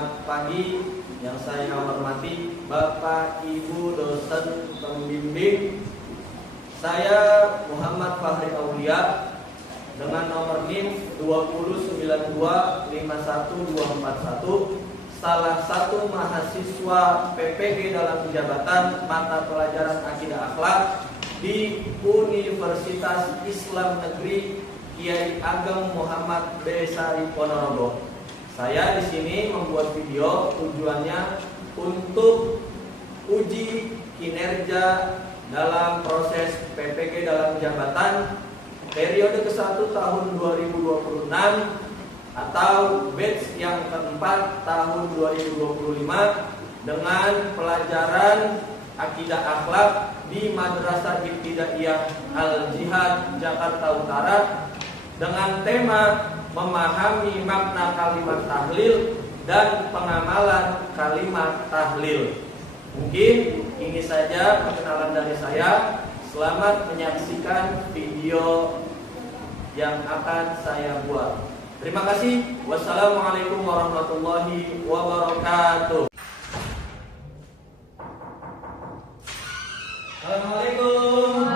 Selamat pagi yang saya hormati Bapak Ibu dosen pembimbing. Saya Muhammad Fahri Aulia dengan nomor NIM 209251241, salah satu mahasiswa PPG dalam jabatan mata pelajaran Akidah Akhlak di Universitas Islam Negeri Kiai Ageng Muhammad Besari Ponorogo. Saya di sini membuat video tujuannya untuk uji kinerja dalam proses PPG dalam jabatan periode ke-1 tahun 2026 atau batch yang keempat tahun 2025 dengan pelajaran Akidah Akhlak di Madrasah Ibtidaiyah Al-Jihad Jakarta Utara dengan tema memahami makna kalimat tahlil dan pengamalan kalimat tahlil. Mungkin ini saja perkenalan dari saya. Selamat menyaksikan video yang akan saya buat. Terima kasih. Wassalamualaikum warahmatullahi wabarakatuh. Assalamualaikum.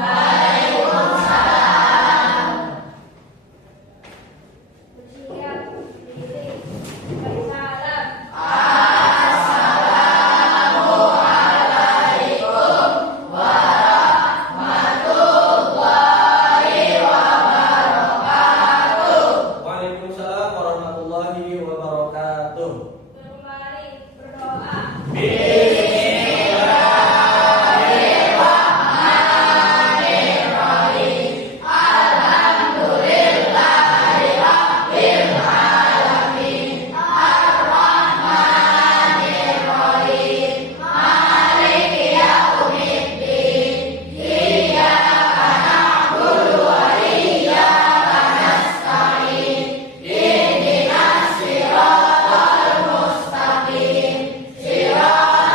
Sirat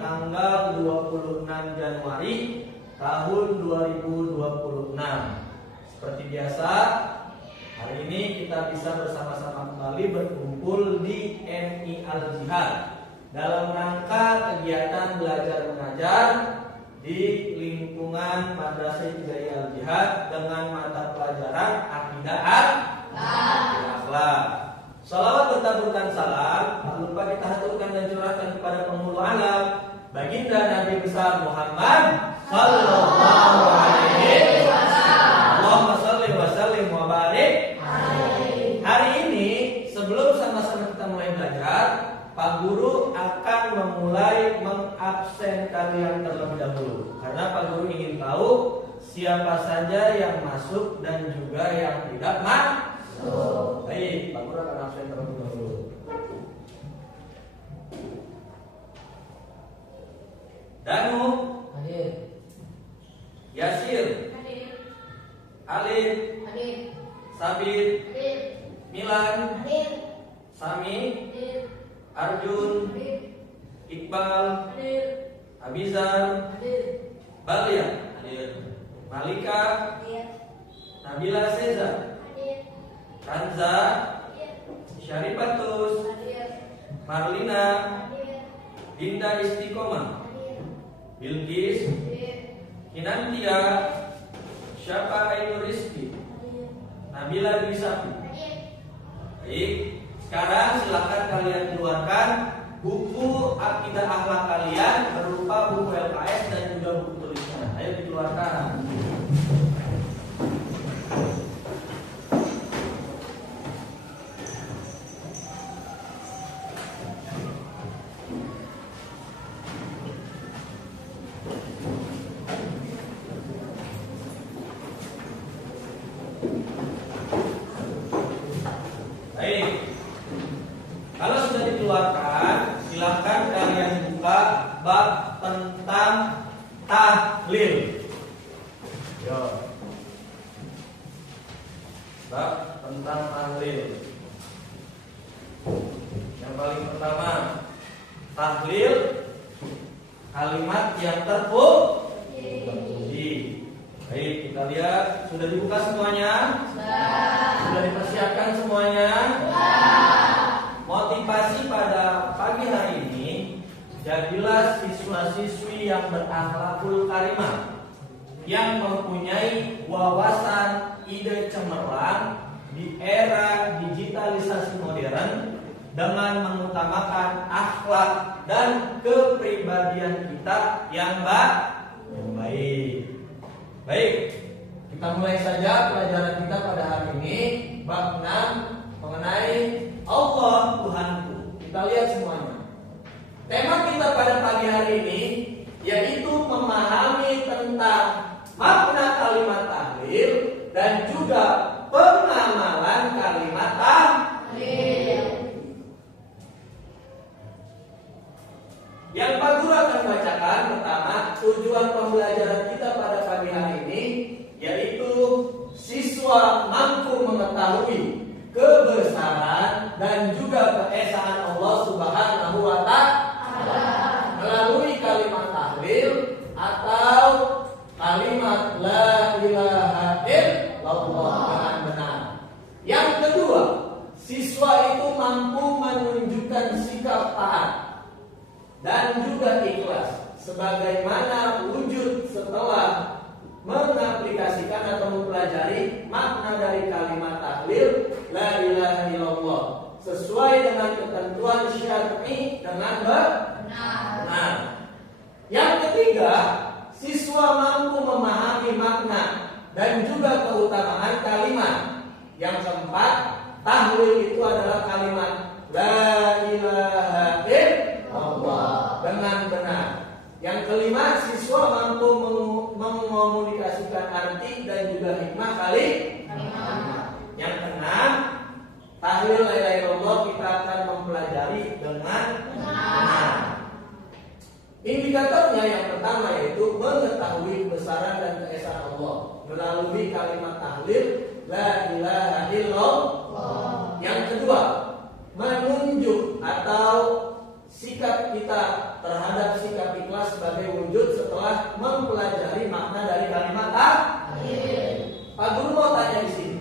tanggal 26 Januari tahun 2026. Seperti biasa, hari ini kita bisa bersama-sama kembali berkumpul di MI Al-Jihad dalam rangka kegiatan belajar mengajar di lingkungan Madrasah Ibtidaiyah Al-Jihad dengan mata pelajaran Aqidah Akhlak. Salawat bertaburkan salam, tak lupa kita haturkan dan curahkan kepada penghulu alam, baginda Nabi besar Muhammad sallallahu alaihi wasallam. Allahumma shalli wa sallim wa barik. Hari ini sebelum sama-sama kita mulai belajar, Pak Guru akan memulai mengabsen kalian terlebih dahulu. Karena Pak Guru ingin tahu siapa saja yang masuk dan juga yang tidak masuk. Baik, Pak Guru akan absen terlebih dahulu. Danu hadir. Yasir hadir. Alif hadir. Sabit hadir. Milan hadir. Sami hadir. Arjun hadir. Iqbal hadir. Abizar hadir. Balia hadir. Malika hadir. Nabila Seza hadir. Kanza hadir. Syarifatus hadir. Marlina hadir. Dinda Istiqomah hadir. Bilqis hadir. Kinantia Syafa Ainur Rizki hadir. Nabila Bisafi hadir. Baik, sekarang silakan kalian keluarkan buku Aqidah Akhlak kalian berupa buku LKS dan juga buku tulisan. Ayo dikeluarkan. Jadilah siswa-siswi yang berakhlakul karimah, yang mempunyai wawasan ide cemerlang di era digitalisasi modern dengan mengutamakan akhlak dan kepribadian kita yang baik. Baik, kita mulai saja pelajaran kita pada hari ini, bab 6 mengenai Allah Tuhanku. Kita lihat semuanya. Tema kita pada pagi hari ini yaitu memahami tentang makna kalimat tahlil dan juga pengamalan kalimat tahlil. Yang Pak Guru akan bacakan pertama, tujuan pembelajaran kita pada pagi hari ini yaitu siswa mampu mengetahui kebesaran dan juga keesaan Allah Subhanahu wa Ta'ala melalui kalimat tahlil atau kalimat la ilaha illallah dengan benar. Yang kedua, siswa itu mampu menunjukkan sikap taat dan juga ikhlas sebagaimana wujud setelah mengaplikasikan atau mempelajari makna dari kalimat tahlil la ilaha illallah sesuai dengan ketentuan syar'i dengan benar. Yang ketiga, siswa mampu memahami makna dan juga keutamaan kalimat. Yang keempat, tahlil itu adalah kalimat la ilaha illallah dengan benar. Yang kelima, siswa mampu mengomunikasikan arti dan juga hikmah kalimat. Yang keenam, tahlil la ilaha illallah kita akan mempelajari dengan benar. Indikatornya yang pertama yaitu mengetahui kebesaran dan keesaan Allah melalui kalimat tahlil la ilaha illallah. Yang kedua, menunjuk atau sikap kita terhadap sikap ikhlas sebagai wujud setelah mempelajari makna dari kalimat tahlil. Pak Guru mau tanya di sini,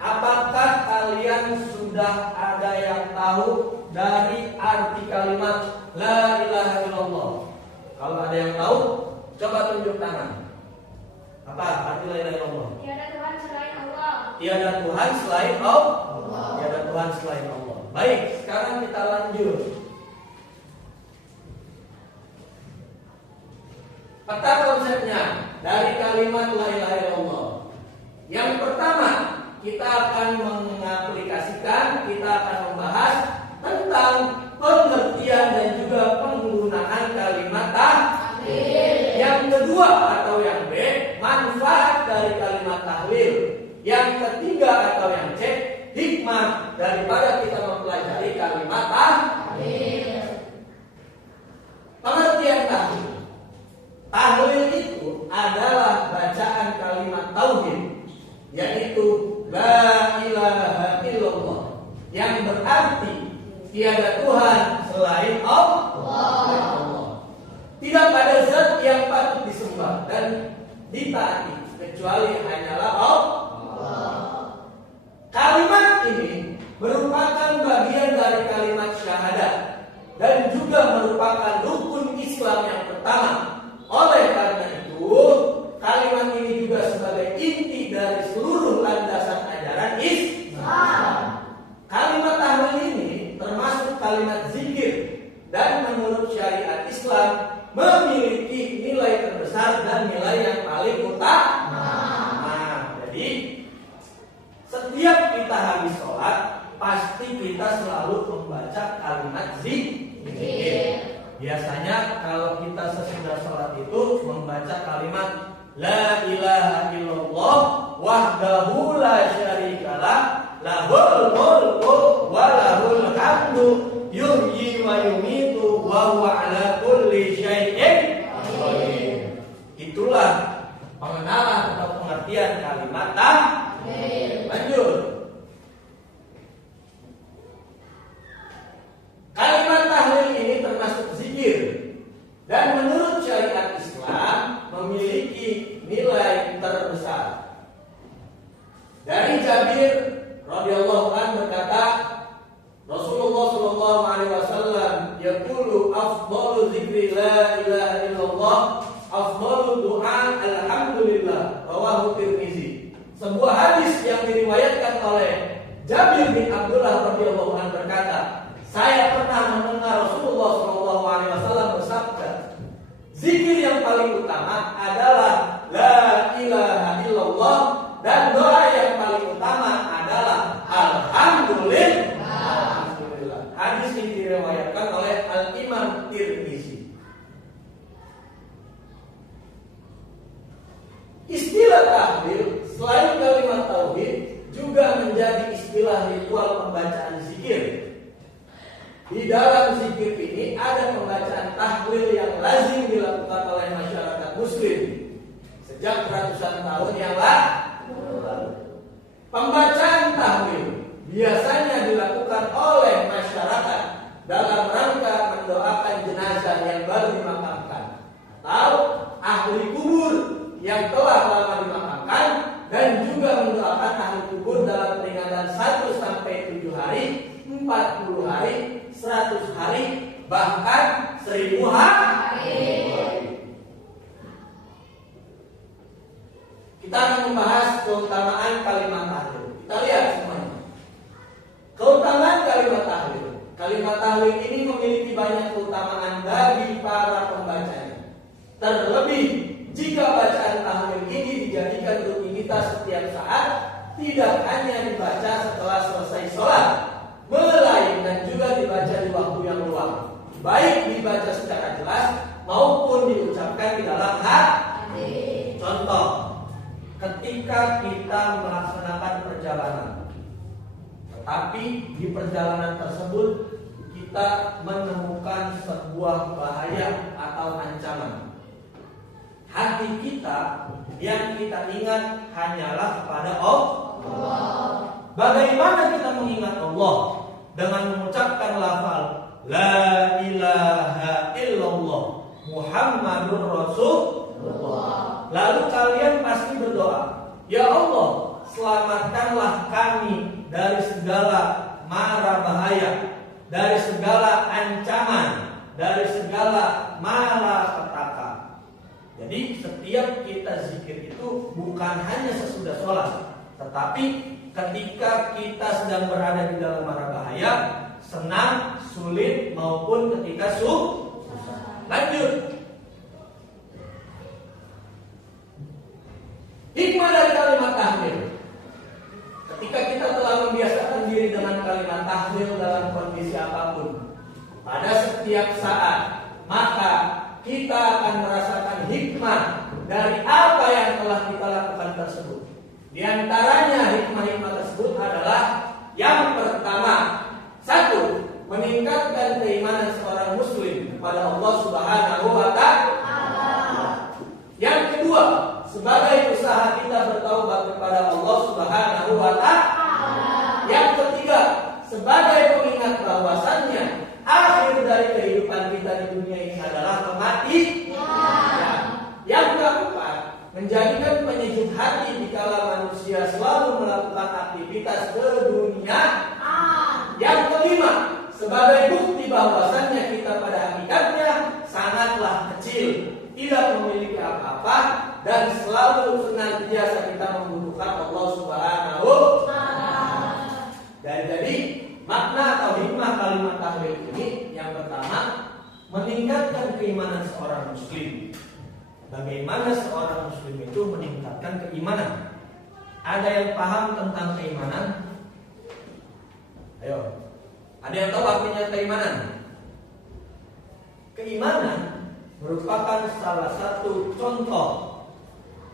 apakah kalian sudah ada yang tahu dari arti kalimat la ilaha illallah? Kalau ada yang tahu, coba tunjuk tangan. Apa arti la ilaha illallah? Tiada Tuhan selain Allah. Tiada Tuhan selain Allah. Tiada Tuhan selain Allah. Baik, sekarang kita lanjut. Peta konsepnya dari kalimat la ilaha illallah. Yang pertama, kita akan mengaplikasikan, kita akan membahas tentang pengertian dan juga penggunaan kalimat tahlil. Yang kedua atau yang B, manfaat dari kalimat tahlil. Yang ketiga atau yang C, hikmah daripada kita mempelajari kalimat tahlil. Pengertian tahlil. Tahlil itu adalah bacaan kalimat tauhid, yaitu la ilaha illallah, yang berarti tiada Tuhan selain Allah. Tidak ada zat yang patut disembah dan ditaati kecuali hanyalah Allah. Kalimat ini merupakan bagian dari kalimat syahadat dan juga merupakan rukun Islam yang pertama. Oleh karena itu, kalimat ini juga sebagai inti dari seluruh landasan ajaran Islam. Kalimat tahlil ini termasuk kalimat zikir dan menurut syariat Islam memiliki nilai terbesar dan nilai yang paling utama. Jadi setiap kita habis sholat, pasti kita selalu membaca kalimat zikir. Biasanya kalau kita sesudah sholat itu membaca kalimat la ilaha illallah wahdahu la syarikalah lahul mulku wa lahul hamdu yuhyi wa yumitu wa huwa ala kulli syai'in qadir. Itulah pengenalan atau pengertian kalimat tahlil. Lanjut. Kalimat tahlil ini termasuk zikir dan menurut syariat Islam memiliki nilai terbesar. Dari Jabir radhiyallahu anhu berkata, Rasulullah sallallahu alaihi wasallam yaqulu afdalu dzikri la ilaha illallah afdalu du'a alhamdulillah, rawahu Tirmizi. Sebuah hadis yang diriwayatkan oleh Jabir bin Abdullah radhiyallahu anhu berkata, saya pernah mendengar Rasulullah sallallahu alaihi wasallam bersabda, zikir yang paling utama adalah la ilaha illallah dan doa yang paling utama adalah alhamdulillah. Hadis ini diriwayatkan oleh Al-Imam Tirmizi. Istilah tahlil selain kalimat tauhid juga menjadi istilah ritual pembacaan zikir. Di dalam zikir ini ada pembacaan tahlil yang lazim dilakukan oleh masyarakat muslim sejak ratusan tahun yang lalu. Pembacaan tahlil biasanya dilakukan oleh masyarakat dalam rangka mendoakan jenazah yang baru dimakamkan atau ahli kubur yang telah lama dimakamkan, dan juga mendoakan ahli kubur dalam peringatan 1 sampai 7 hari, 40 hari, 100 hari, bahkan 1000 hari. Kita akan membahas keutamaan kalimat tahlil. Kita lihat semuanya. Keutamaan kalimat tahlil. Kalimat tahlil ini memiliki banyak keutamaan bagi para pembacanya. Terlebih jika bacaan tahlil ini dijadikan rutinitas setiap saat, tidak hanya dibaca setelah selesai sholat, melainkan juga dibaca di waktu yang luang, baik dibaca secara jelas maupun diucapkan di dalam hati. Contoh, ketika kita melaksanakan perjalanan, tetapi di perjalanan tersebut kita menemukan sebuah bahaya atau ancaman, hati kita yang kita ingat hanyalah kepada Allah. Bagaimana kita mengingat Allah? Dengan mengucapkan lafal la ilaha illallah Muhammadur Rasulullah. Lalu kalian pasti berdoa, ya Allah, selamatkanlah kami dari segala mara bahaya, dari segala ancaman, dari segala malapetaka. Jadi setiap kita zikir itu bukan hanya sesudah sholat, tetapi ketika kita sedang berada di dalam mara bahaya, senang, sulit, maupun ketika susah. Lanjut. Hikmah dari kalimat tahlil. Ketika kita telah membiasakan diri dengan kalimat tahlil dalam kondisi apapun, pada setiap saat, maka kita akan merasakan hikmah dari apa yang telah kita lakukan tersebut. Di antaranya hikmah-hikmah tersebut adalah yang pertama, satu, meningkatkan keimanan seorang muslim kepada Allah Subhanahu wa Ta'ala. Yang kedua, sebagai usaha kita bertaubat kepada Allah Subhanahu wa Ta'ala. Yang ketiga, sebagai pengingat bahwasannya akhir dari kehidupan kita di dunia ini adalah kematian. Yang keempat, menjadikan penyejuk hati dikala manusia selalu melakukan aktivitas ke dunia. Yang kelima, sebagai bukti bahwasannya kita pada hakikatnya sangatlah kecil, tidak memiliki apa-apa, dan selalu senantiasa kita membutuhkan Allah Subhanahu wa Ta'ala. Jadi makna atau hikmah kalimat tahlil ini yang pertama, meningkatkan keimanan seorang muslim. Bagaimana seorang muslim itu meningkatkan keimanan? Ada yang paham tentang keimanan? Ayo. Ada yang tahu artinya keimanan? Keimanan merupakan salah satu contoh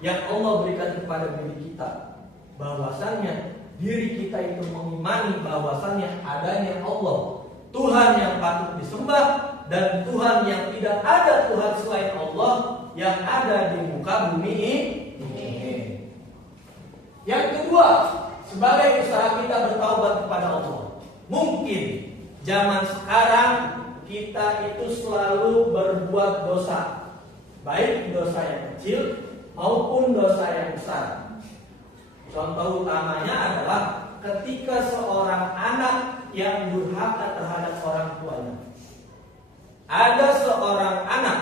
yang Allah berikan kepada diri kita, bahwasannya diri kita itu mengimani bahwasannya adanya Allah, Tuhan yang patut disembah, dan Tuhan yang tidak ada Tuhan selain Allah yang ada di muka bumi ini. Yang kedua, sebagai usaha kita bertaubat kepada Allah. Mungkin zaman sekarang kita itu selalu berbuat dosa, baik dosa yang kecil maupun dosa yang besar. Contoh utamanya adalah ketika seorang anak yang durhaka terhadap orang tuanya. Ada seorang anak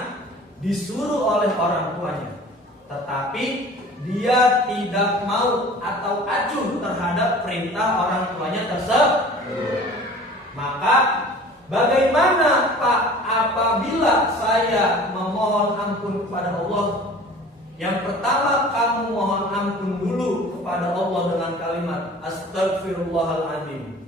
disuruh oleh orang tuanya, tetapi dia tidak mau atau acuh terhadap perintah orang tuanya tersebut. Maka bagaimana Pak apabila saya memohon ampun kepada Allah? Yang pertama, kamu mohon ampun dulu kepada Allah dengan kalimat Astagfirullahaladzim.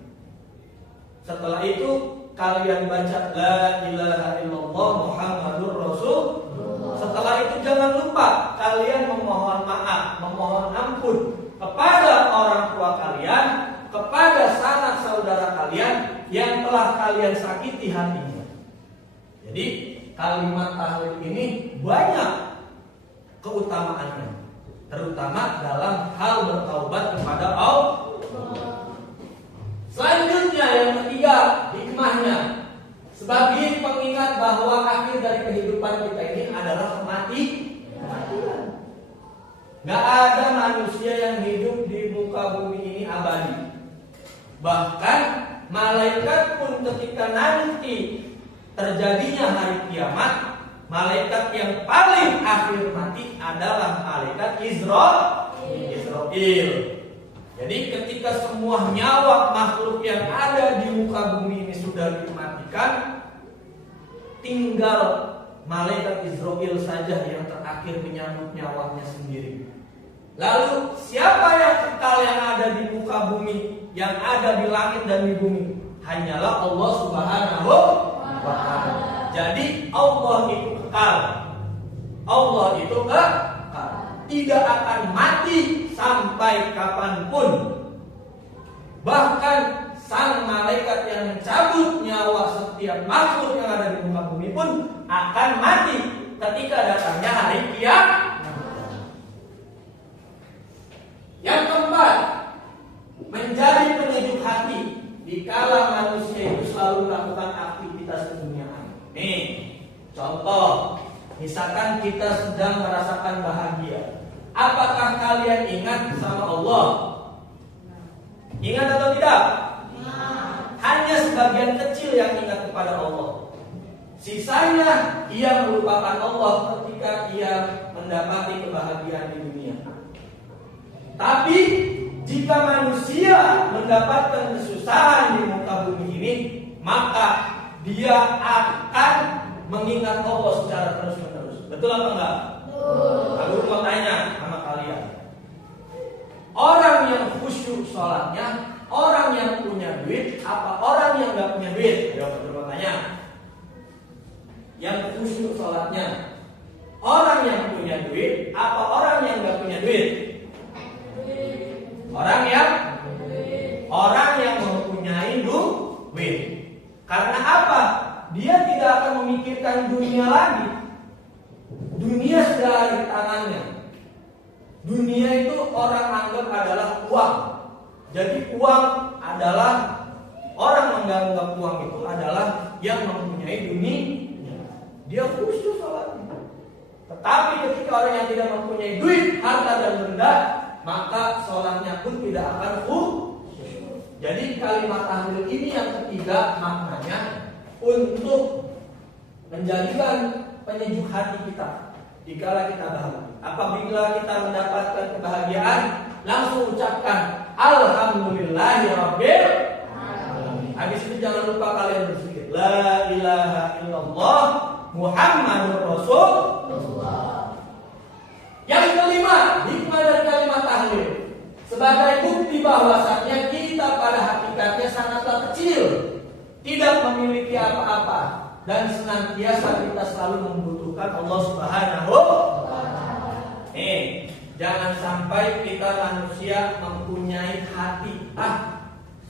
Setelah itu kalian baca la ilaha illallah Muhammadur Rasulullah. Setelah itu jangan lupa kalian memohon maaf, memohon ampun kepada orang tua kalian, kepada sanak saudara kalian yang telah kalian sakiti hatinya. Jadi kalimat tahlil ini banyak keutamaannya, terutama dalam hal bertaubat kepada Allah. Selanjutnya yang ketiga, hikmahnya sebagai pengingat bahwa akhir dari kehidupan kita ini adalah kematian. Gak ada manusia yang hidup di muka bumi ini abadi. Bahkan malaikat pun ketika nanti terjadinya hari kiamat, malaikat yang paling akhir mati adalah malaikat Israil. Jadi ketika semua nyawa makhluk yang ada di muka bumi ini sudah dimatikan, tinggal malaikat Israil saja yang terakhir menyambut nyawanya sendiri. Lalu siapa yang kekal yang ada di muka bumi, yang ada di langit dan di bumi? Hanyalah Allah Subhanahu wa Ta'ala. Jadi Allah itu kekal. Allah itu kekal, tidak akan mati sampai kapanpun. Bahkan sang malaikat yang mencabut nyawa setiap makhluk yang ada di muka bumi pun akan mati ketika datangnya hari kiamat. Yang keempat, menjadi penyejuk hati dikala manusia itu selalu melakukan aktivitas Nih, contoh, misalkan kita sedang merasakan bahagia. Apakah kalian ingat sama Allah? Ingat atau tidak? Hanya sebagian kecil yang ingat kepada Allah. Sisanya ia melupakan Allah ketika ia mendapati kebahagiaan di dunia. Tapi jika manusia mendapatkan kesusahan di muka bumi ini, maka dia akan mengingat Allah secara terus-menerus. Betul apa enggak? Aku mau tanya sama kalian. Orang yang khusyuk sholatnya, orang yang punya duit, apa orang yang nggak punya duit? Ayo, coba tanya. Yang khusyuk sholatnya, orang yang punya duit, apa orang yang nggak punya duit? Orang yang mempunyai duit. Karena apa? Dia tidak akan memikirkan dunia lagi. Dunia sudah ada di tangannya. Dunia itu orang anggap adalah uang. Jadi uang adalah, orang menganggap uang itu adalah yang mempunyai dunia. Dia khusyuk sholatnya. Tetapi ketika orang yang tidak mempunyai duit, harta dan benda, maka sholatnya pun tidak akan khusyuk. Jadi kalimat tahlil ini yang ketiga maknanya untuk menjadikan penyejuk hati kita dikala kita bahagia. Apabila kita mendapatkan kebahagiaan, langsung ucapkan Alhamdulillahirabbil alamin. Habis itu jangan lupa kalian berzikir La ilaha illallah Muhammadur Rasulullah. Yang kelima, hikmah dari kalimat tahlil sebagai bukti bahwasannya kita pada hakikatnya sangatlah kecil, tidak memiliki apa-apa, dan senantiasa kita selalu membutuhkan Allah Subhanahu wa Ta'ala. Jangan sampai kita manusia mempunyai hati,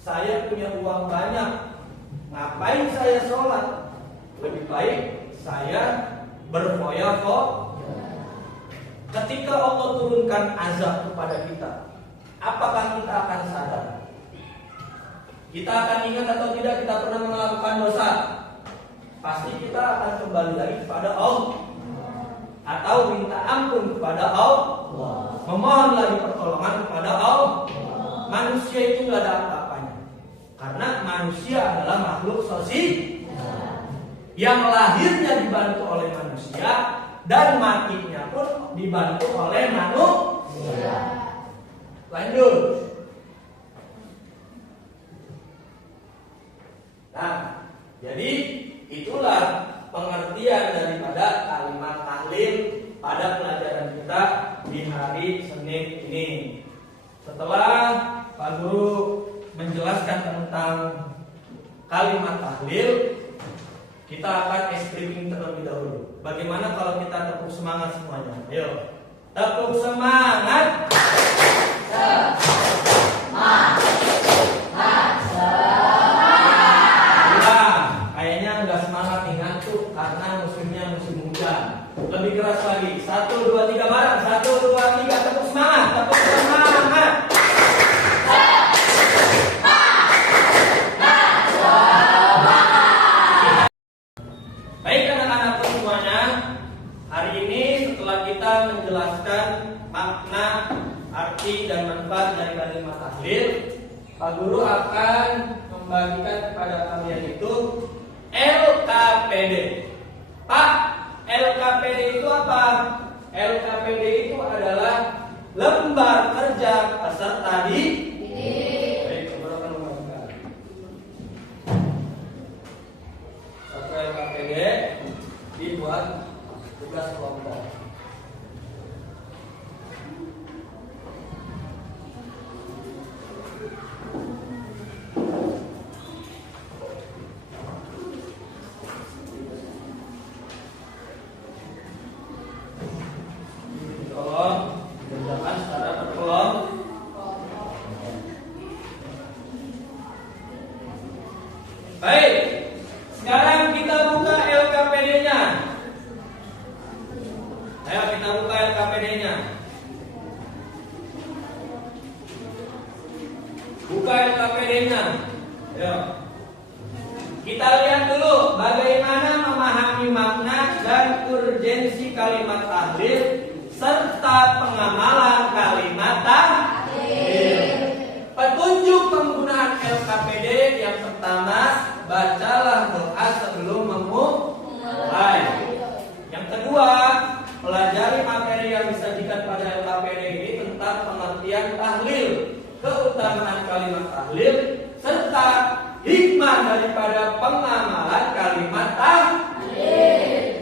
saya punya uang banyak, ngapain saya sholat? Lebih baik saya berfoya-foya. Ketika Allah turunkan azab kepada kita, apakah kita akan sadar? Kita akan ingat atau tidak kita pernah melakukan dosa? Pasti kita akan kembali lagi kepada Allah, atau minta ampun kepada Allah, memohon lagi pertolongan kepada Allah. Manusia itu nggak ada apa-apanya, karena manusia adalah makhluk sosial yang lahirnya dibantu oleh manusia dan matinya pun dibantu oleh manusia. Lanjut. Nah, jadi itulah pengertian daripada kalimat tahlil pada pelajaran kita di hari Senin ini. Setelah Pak Guru menjelaskan tentang kalimat tahlil, kita akan streaming terlebih dahulu. Bagaimana kalau kita tepuk semangat semuanya? Ayo, tepuk semangat. Kayaknya nggak semangat nih, ngantuk karena musimnya musim hujan. Lebih keras lagi. 1, 2, 3 bareng. 1, 2, 3 tepuk semangat. Tepuk semangat. Baik anak-anakku semuanya, hari ini setelah kita menjelaskan makna, arti dan manfaat dari kalimat tahlil, Pak Guru akan membagikan kepada kalian itu LKPD. Pak, LKPD itu apa? LKPD itu adalah lembar kerja peserta didik. Baik, Guru akan membagikan. Satu LKPD dibuat tugas kelompok. Baik, sekarang kita buka LKPD-nya. Ayo kita buka LKPD-nya. Buka LKPD-nya. Ayo. Kita lihat dulu bagaimana memahami isi kalimat tahlil serta pengamalan kalimat tahlil. Petunjuk penggunaan LKPD yang pertama, bacalah doa sebelum memulai. Yang kedua, pelajari materi yang disajikan pada LKPD ini tentang pengertian tahlil, keutamaan kalimat tahlil, serta hikmah daripada pengamalan kalimat tahlil.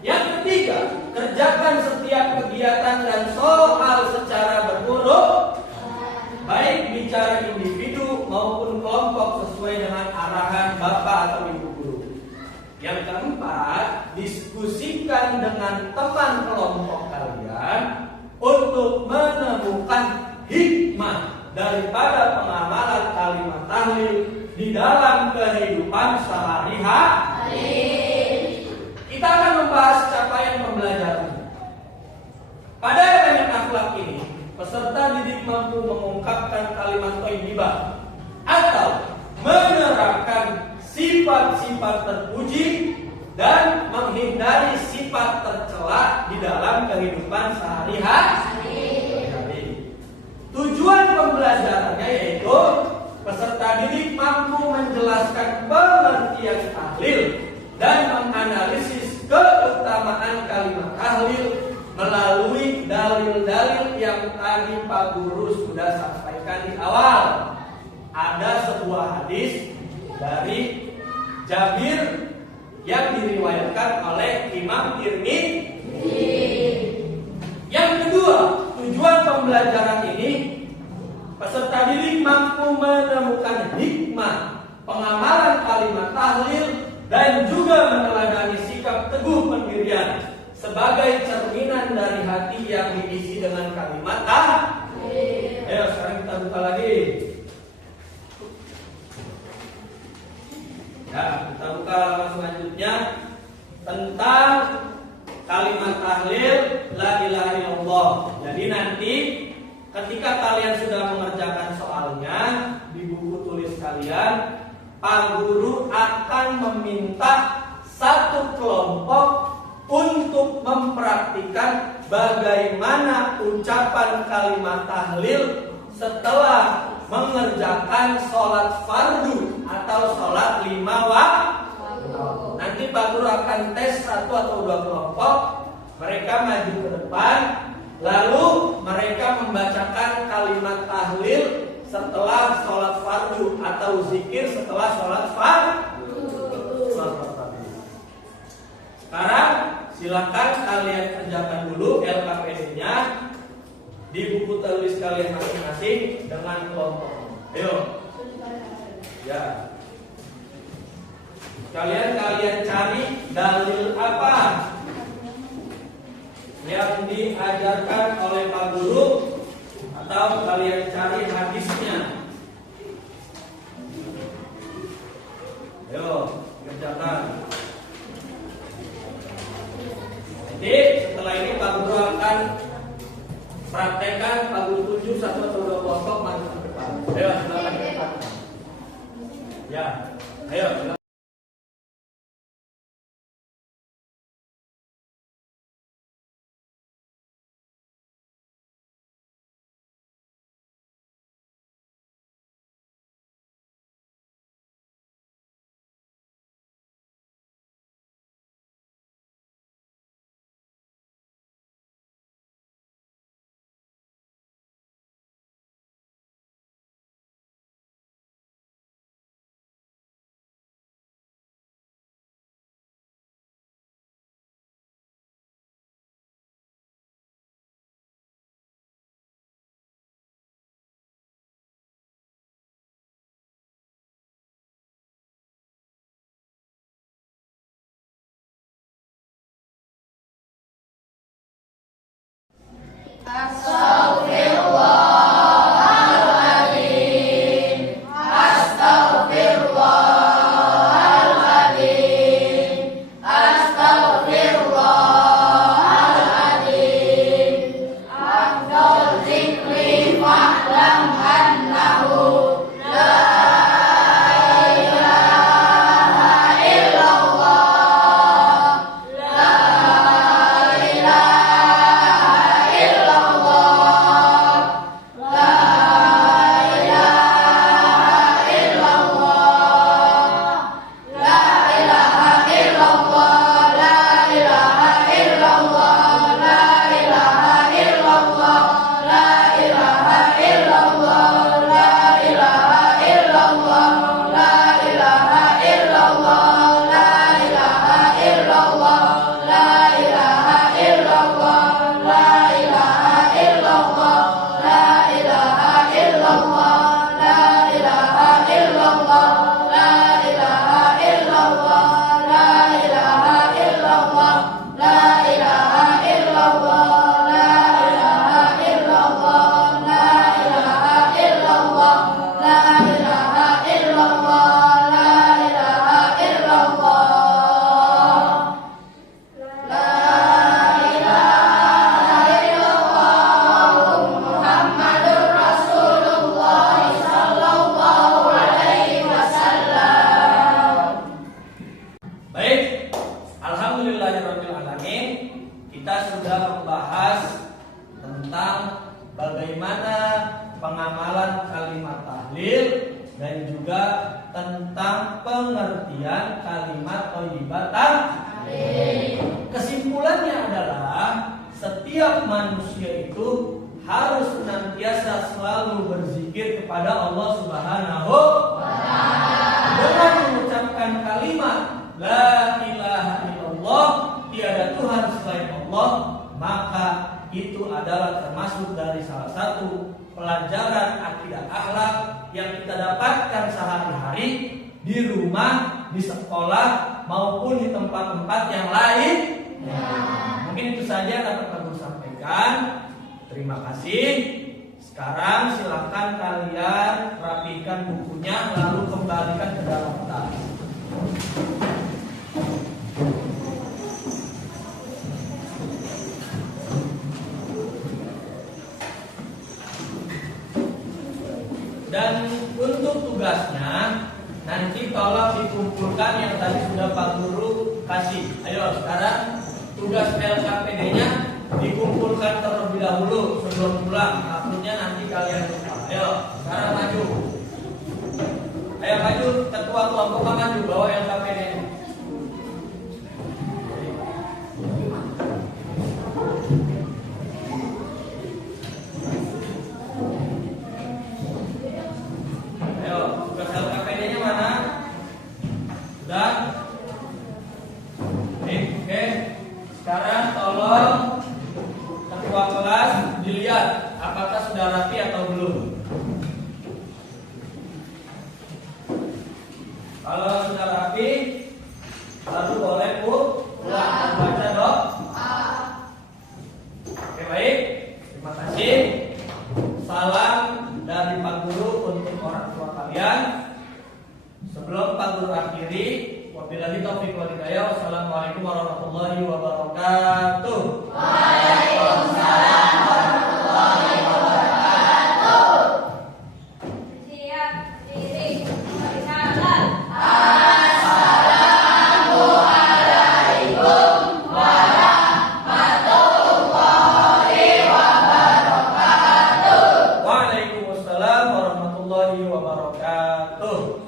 Yang ketiga, kerjakan setiap kegiatan dan soal secara berurut, baik bicara individu maupun kelompok sesuai dengan arahan Bapak atau Ibu guru. Yang keempat, diskusikan dengan teman kelompok kalian untuk menemukan hikmah daripada pengamalan kalimat tahlil di dalam kehidupan sehari-hari. Kita akan membahas capaian pembelajaran. Pada elemen akhlak ini, peserta didik mampu mengungkapkan kalimat thayyibah atau menerapkan sifat-sifat terpuji dan menghindari sifat tercela di dalam kehidupan sehari-hari. Tujuan pembelajarannya yaitu peserta didik mampu menjelaskan pengertian tahlil dan menganalisis keutamaan kalimat tahlil melalui dalil-dalil yang tadi Pak Guru sudah sampaikan di awal. Ada sebuah hadis dari Jabir yang diriwayatkan oleh Imam Tirmidzi. Yang kedua, tujuan pembelajaran ini peserta didik mampu menemukan hikmah pengamalan kalimat tahlil dan juga meneladani sikap teguh pendirian sebagai cerminan dari hati yang diisi dengan kalimat tahlil. Ayo sekarang kita buka lagi. Ya, kita buka halaman selanjutnya tentang kalimat tahlil la ilaha illallah. Jadi nanti ketika kalian sudah mengerjakan soalnya di buku tulis kalian, Pak Guru akan meminta satu kelompok untuk mempraktikkan bagaimana ucapan kalimat tahlil setelah mengerjakan sholat fardu atau sholat 5 waktu. Nanti Pak Guru akan tes 1 atau 2 kelompok, mereka maju ke depan, lalu mereka membacakan kalimat tahlil setelah sholat fardu atau zikir setelah sholat fardu. Sekarang silakan kalian kerjakan dulu LKPD-nya di buku tulis kalian masing-masing dengan kelompok. Ayo. Ya. Kalian cari dalil apa yang diajarkan oleh Pak Guru atau kalian cari hadisnya. Ayo, kerjakan. Jadi setelah ini Pak Guru akan praktekkan, Pak Guru tunjuk 1 atau 2 kelompok maju ke depan. Ayo, silakan ke depan. Ya, ayo. sudah membahas tentang bagaimana pengamalan kalimat tahlil dan juga tentang pengertian kalimat thayyibatan. Kesimpulannya adalah setiap manusia itu harus senantiasa selalu berzikir kepada Allah Subhanahu wa Ta'ala dengan mengucapkan kalimat la ilaha illallah, tiada Tuhan selain Allah, maka itu adalah termasuk dari salah satu pelajaran akidah akhlak yang kita dapatkan sehari-hari di rumah, di sekolah maupun di tempat-tempat yang lain. Mungkin itu saja dapat Pak sampaikan. Terima kasih. Sekarang silakan kalian rapikan bukunya lalu kembalikan ke dalam tas. Dan untuk tugasnya nanti tolong dikumpulkan yang tadi sudah Pak Guru kasih. Ayo sekarang tugas LKPD-nya dikumpulkan terlebih dahulu sebelum pulang. Takutnya nanti kalian lupa. Ayo sekarang maju. Ayo maju, ketua kelompok maju bawa LKPD-nya. Sekarang tolong ketua kelas dilihat apakah sudah rapi atau belum. Kalau sudah rapi, lalu boleh pulang baca doa. Oke, baik. Terima kasih. Salam dari Pak Guru untuk orang tua kalian. Sebelum Pak Guru akhiri, wabillahi taufiq wal hidayah. Wassalamualaikum warahmatullahi wabarakatuh. Waalaikumsalam warahmatullahi wabarakatuh. Siap diri bersalam. Assalamualaikum warahmatullahi wabarakatuh. Waalaikumsalam warahmatullahi wabarakatuh.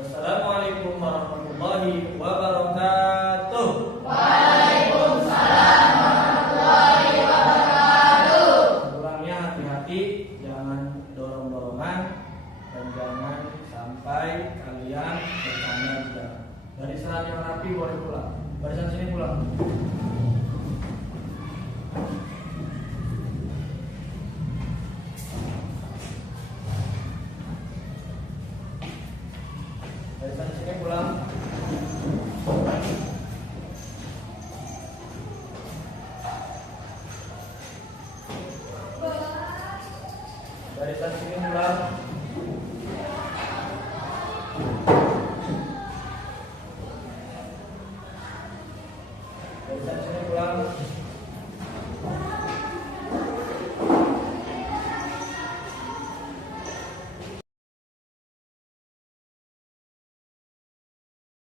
Wassalamualaikum warahmatullahi wabarakatuh. Waalaikumsalam warahmatullahi wabarakatuh. Kurangnya hati-hati, jangan dorong-dorongan dan jangan sampai kalian bercanda juga. Barisan yang rapi boleh pulang. Barisan sini pulang. Barisan sini pulang. Barisan sini pulang.